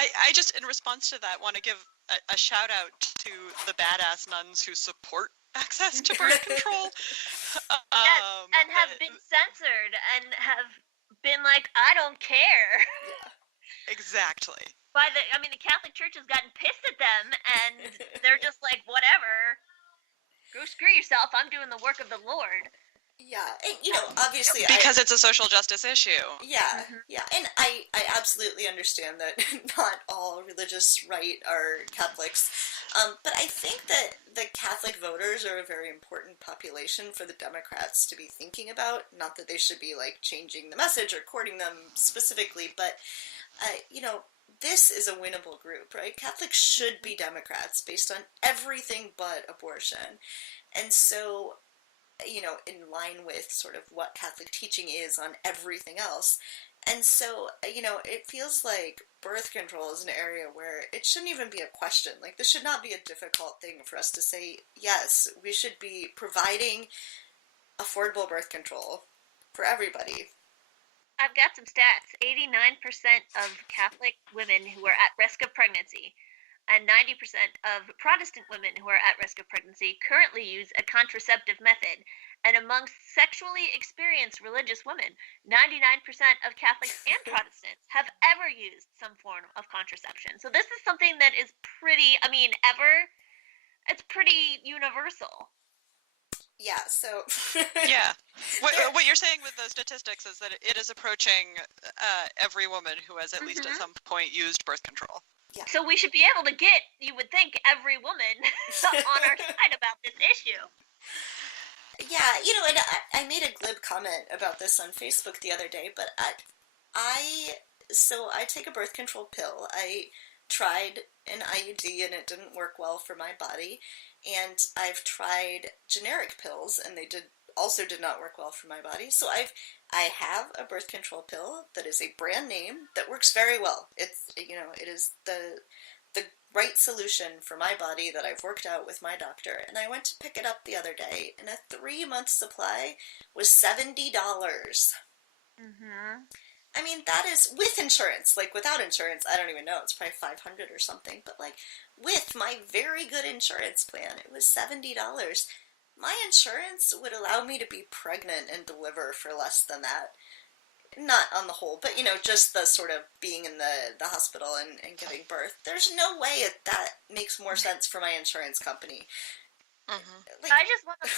I just, in response to that, want to give a shout out to the badass nuns who support access to birth control. And have been censored and have been like, I don't care. Yeah. Exactly. The Catholic Church has gotten pissed at them, and they're just like, whatever. Go screw yourself. I'm doing the work of the Lord. Yeah, and, obviously... Because it's a social justice issue. Yeah, yeah, and I absolutely understand that not all religious right are Catholics, but I think that the Catholic voters are a very important population for the Democrats to be thinking about. Not that they should be, changing the message or courting them specifically, but, this is a winnable group, right? Catholics should be Democrats based on everything but abortion. And so, in line with sort of what Catholic teaching is on everything else. And so, it feels like birth control is an area where it shouldn't even be a question. This should not be a difficult thing for us to say, yes, we should be providing affordable birth control for everybody. I've got some stats. 89% of Catholic women who are at risk of pregnancy and 90% of Protestant women who are at risk of pregnancy currently use a contraceptive method. And amongst sexually experienced religious women, 99% of Catholics and Protestants have ever used some form of contraception. So this is something that is pretty, it's pretty universal. Yeah, so... yeah. What you're saying with those statistics is that it is approaching every woman who has at least at some point used birth control. Yeah. So we should be able to get, you would think, every woman on our side about this issue. Yeah, and I made a glib comment about this on Facebook the other day, but I take a birth control pill. I tried an IUD and it didn't work well for my body, and I've tried generic pills and they also did not work well for my body. So I have a birth control pill that is a brand name that works very well. It is the right solution for my body that I've worked out with my doctor. And I went to pick it up the other day, and a 3-month supply was $70. I mean, that is with insurance. Without insurance, I don't even know. It's probably $500 or something. But with my very good insurance plan, it was $70. My insurance would allow me to be pregnant and deliver for less than that. Not on the whole, but, just the sort of being in the hospital and giving birth. There's no way that makes more sense for my insurance company. I just want to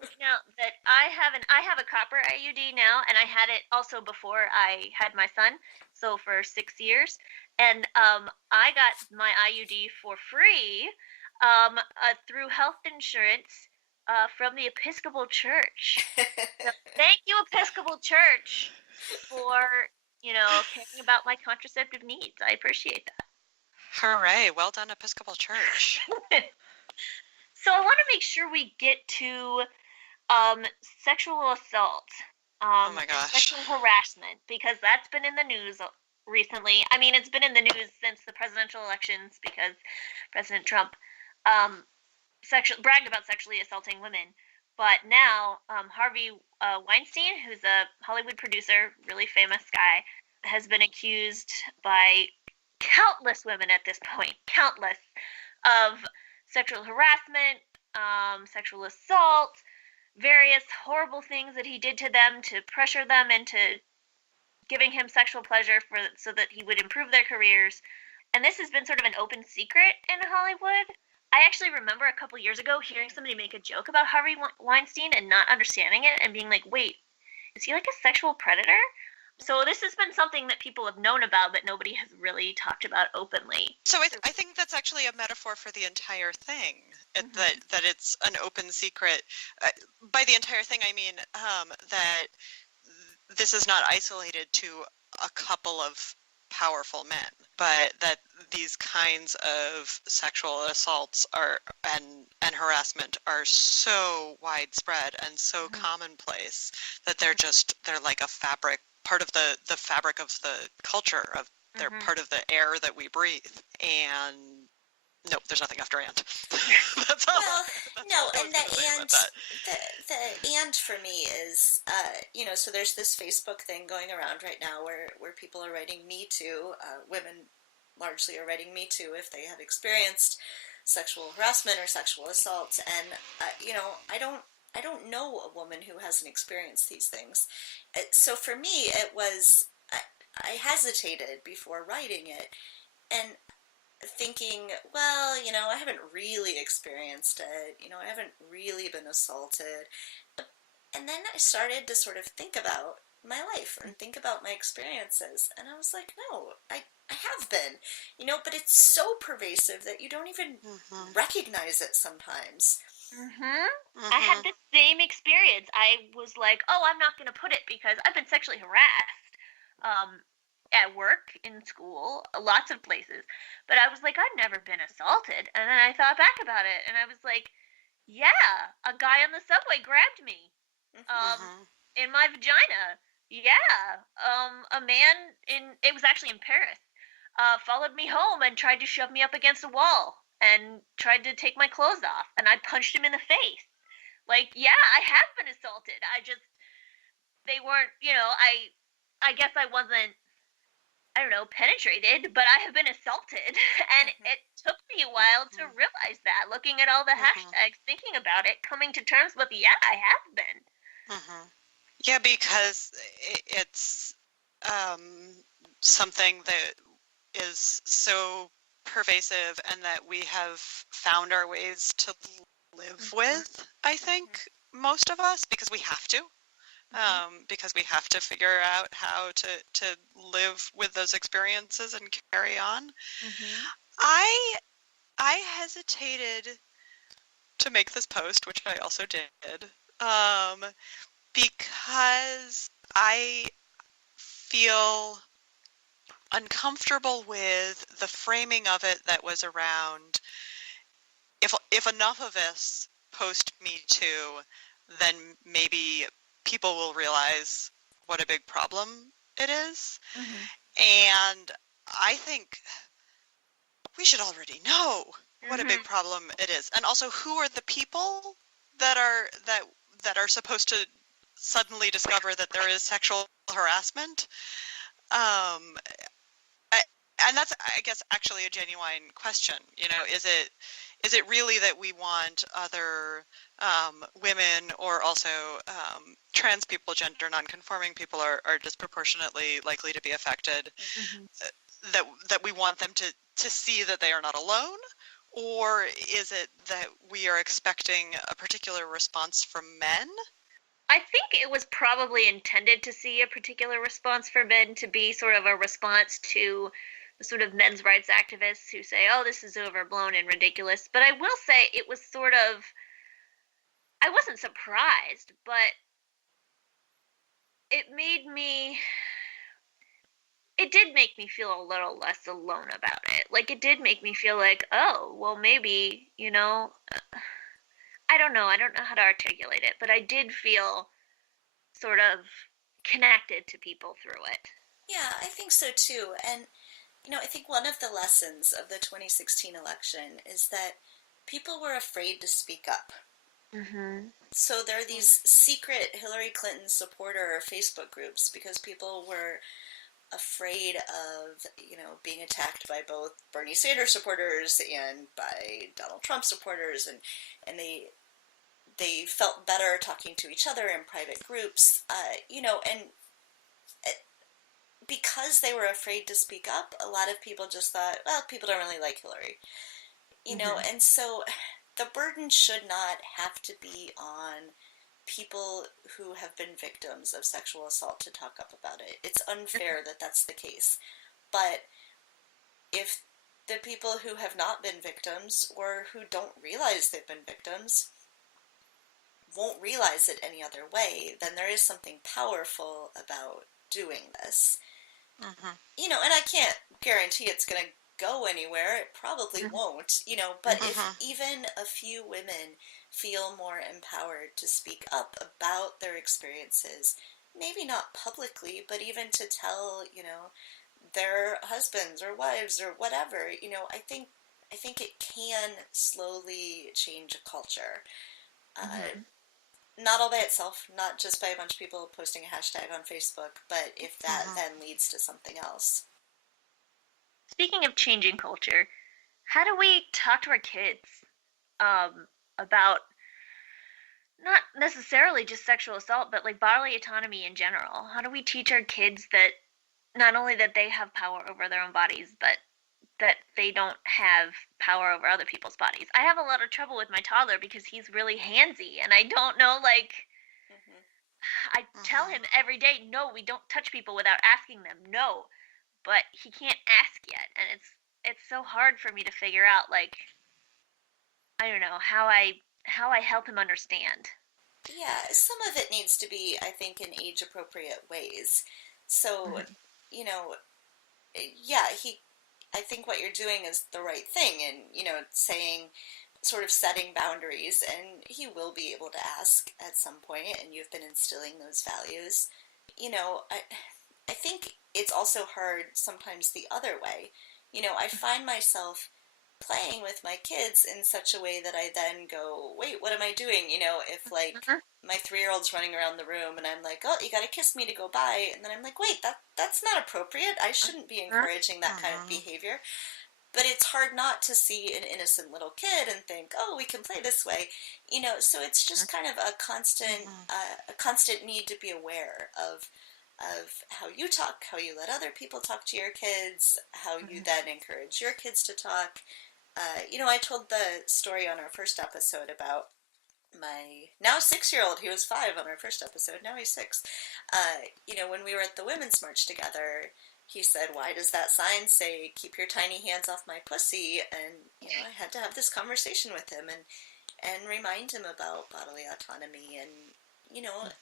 point out that I have a copper IUD now, and I had it also before I had my son, so for 6 years. And I got my IUD for free through health insurance from the Episcopal Church. So thank you, Episcopal Church, for caring about my contraceptive needs. I appreciate that. Hooray! Well done, Episcopal Church. So I want to make sure we get to sexual assault. Oh my gosh. Sexual harassment, because that's been in the news recently. I mean, it's been in the news since the presidential elections because President Trump bragged about sexually assaulting women. But now Harvey Weinstein, who's a Hollywood producer, really famous guy, has been accused by countless women at this point, of sexual harassment, sexual assault, various horrible things that he did to them to pressure them into giving him sexual pleasure so that he would improve their careers. And this has been sort of an open secret in Hollywood. I actually remember a couple years ago hearing somebody make a joke about Harvey Weinstein and not understanding it and being like, wait, is he like a sexual predator? So this has been something that people have known about, but nobody has really talked about openly. So I think that's actually a metaphor for the entire thing, that it's an open secret. By the entire thing, I mean that this is not isolated to a couple of powerful men, but that these kinds of sexual assaults and harassment are so widespread and so commonplace that they're like a fabric, part of the fabric of the culture, of they're part of the air that we breathe. And nope, there's nothing after and. That's all. Well, no, and the and for me is, so there's this Facebook thing going around right now where people are writing Me Too, women largely are writing Me Too if they have experienced sexual harassment or sexual assault. And I don't know a woman who hasn't experienced these things. So for me, I hesitated before writing it, and thinking, well, I haven't really experienced it. I haven't really been assaulted. And then I started to sort of think about my life and think about my experiences. And I was like, no, I have been, but it's so pervasive that you don't even recognize it sometimes. I had the same experience. I was like, oh, I'm not going to put it because I've been sexually harassed at work, in school, lots of places. But I was like, I've never been assaulted. And then I thought back about it, and I was like, yeah, a guy on the subway grabbed me in my vagina. Yeah. A man it was actually in Paris, followed me home and tried to shove me up against a wall and tried to take my clothes off, and I punched him in the face. Like, yeah, I have been assaulted. They weren't, I guess I wasn't, I don't know, penetrated, but I have been assaulted. And it took me a while to realize that, looking at all the hashtags, thinking about it, coming to terms with, yeah, I have been. Yeah, because it's something that is so pervasive and that we have found our ways to live with, I think, most of us, because we have to. Because we have to figure out how to live with those experiences and carry on. I hesitated to make this post, which I also did, because I feel uncomfortable with the framing of it that was around, if enough of us post Me Too, then maybe people will realize what a big problem it is. And I think we should already know what a big problem it is. And also, who are the people that are supposed to suddenly discover that there is sexual harassment? And that's, I guess, actually a genuine question. Is it really that we want other women, or also trans people, gender nonconforming people are disproportionately likely to be affected, that we want them to see that they are not alone? Or is it that we are expecting a particular response from men? I think it was probably intended to see a particular response for men, to be sort of a response to the sort of men's rights activists who say, oh, this is overblown and ridiculous. But I will say it was sort of, I wasn't surprised, but it did make me feel a little less alone about it. Like, it did make me feel like, oh, well, maybe, I don't know how to articulate it, but I did feel sort of connected to people through it. Yeah, I think so too. And I think one of the lessons of the 2016 election is that people were afraid to speak up. So there are these secret Hillary Clinton supporter Facebook groups because people were afraid of, being attacked by both Bernie Sanders supporters and by Donald Trump supporters, and they felt better talking to each other in private groups, and because they were afraid to speak up, a lot of people just thought, well, people don't really like Hillary, and so the burden should not have to be on people who have been victims of sexual assault to talk up about it. It's unfair that that's the case. But if the people who have not been victims, or who don't realize they've been victims, won't realize it any other way, then there is something powerful about doing this. And I can't guarantee it's going to go anywhere. It probably won't, but if even a few women feel more empowered to speak up about their experiences, maybe not publicly, but even to tell, their husbands or wives or whatever, I think it can slowly change a culture. Not all by itself, not just by a bunch of people posting a hashtag on Facebook, but if that then leads to something else. speaking of changing culture, how do we talk to our kids about not necessarily just sexual assault, but like bodily autonomy in general? How do we teach our kids that not only that they have power over their own bodies, but that they don't have power over other people's bodies? I have a lot of trouble with my toddler because he's really handsy, and I don't know, like, I tell him every day, no, we don't touch people without asking them, no, but he can't ask yet, and it's so hard for me to figure out, like, I don't know how I help him understand. Yeah, some of it needs to be, I think, in age appropriate ways. So, you know, yeah, I think what you're doing is the right thing, and saying, sort of setting boundaries, and he will be able to ask at some point, and you've been instilling those values. I think it's also hard sometimes the other way. I find myself playing with my kids in such a way that I then go, wait, what am I doing? If like my 3-year-old's running around the room and I'm like, oh, you gotta kiss me to go by, and then I'm like, wait, that's not appropriate. I shouldn't be encouraging that kind of behavior. But it's hard not to see an innocent little kid and think, oh, we can play this way. So it's just kind of a constant need to be aware of how you talk, how you let other people talk to your kids, how you then encourage your kids to talk. I told the story on our first episode about my now 6-year-old. He was 5 on our first episode. Now he's 6. When we were at the Women's March together, he said, why does that sign say, keep your tiny hands off my pussy? And, I had to have this conversation with him and remind him about bodily autonomy. And,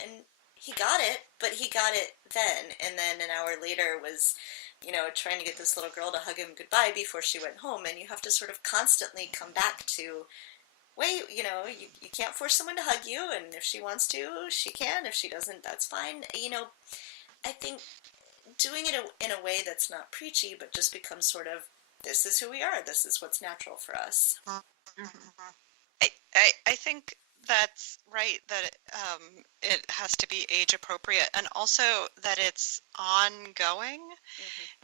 and he got it, but he got it then. And then an hour later was, trying to get this little girl to hug him goodbye before she went home. And you have to sort of constantly come back to, wait, you can't force someone to hug you. And if she wants to, she can. If she doesn't, that's fine. I think doing it in a way that's not preachy, but just becomes sort of, this is who we are. This is what's natural for us. I think that's right, that it has to be age appropriate, and also that it's ongoing.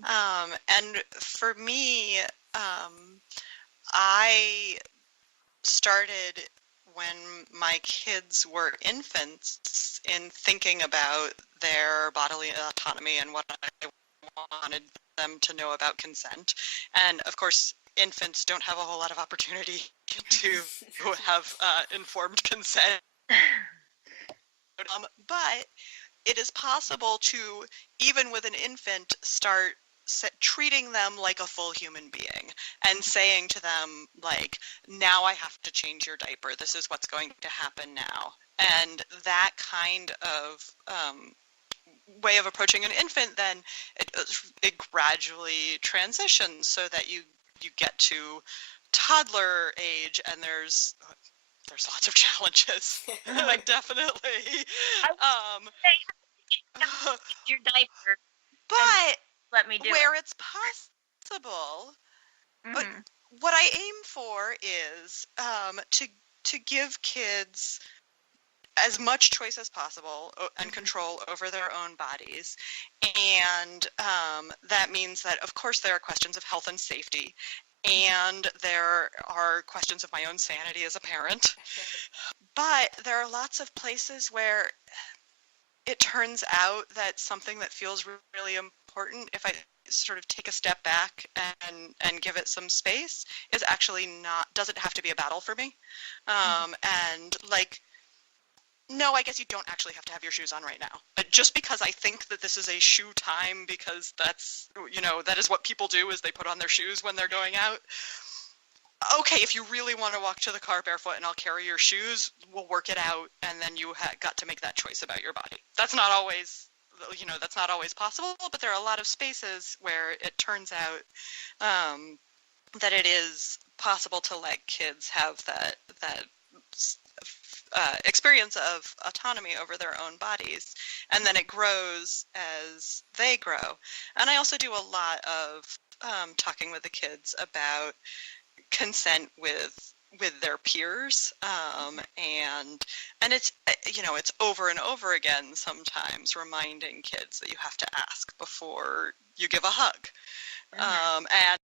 And for me, I started when my kids were infants in thinking about their bodily autonomy and what I wanted them to know about consent. And of course, infants don't have a whole lot of opportunity to have informed consent. But it is possible to, even with an infant, start treating them like a full human being and saying to them, like, now I have to change your diaper. This is what's going to happen now. And that kind of way of approaching an infant, then it gradually transitions so that you get to toddler age, and there's lots of challenges. Like, definitely. Your diaper. But let me do where it's possible, what I aim for is to give kids as much choice as possible and control over their own bodies. And that means that, of course, there are questions of health and safety, and there are questions of my own sanity as a parent. But there are lots of places where it turns out that something that feels really important, if I sort of take a step back and give it some space, is actually doesn't have to be a battle for me. And like, no, I guess you don't actually have to have your shoes on right now. Just because I think that this is a shoe time, because that's, that is what people do, is they put on their shoes when they're going out. Okay, if you really want to walk to the car barefoot and I'll carry your shoes, we'll work it out, and then you got to make that choice about your body. That's not always, that's not always possible, but there are a lot of spaces where it turns out that it is possible to let kids have that experience of autonomy over their own bodies, and then it grows as they grow. And I also do a lot of talking with the kids about consent with their peers, and it's it's over and over again, sometimes reminding kids that you have to ask before you give a hug, Mhm. And